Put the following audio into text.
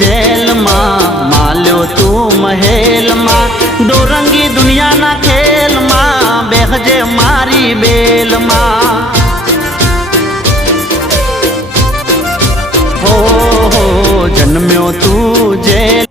jail मां माल्यो तू महल मां दोरंगी दुनिया ना खेल मां बेहजे मारी बेल मां हो जन्म्यो तू जेल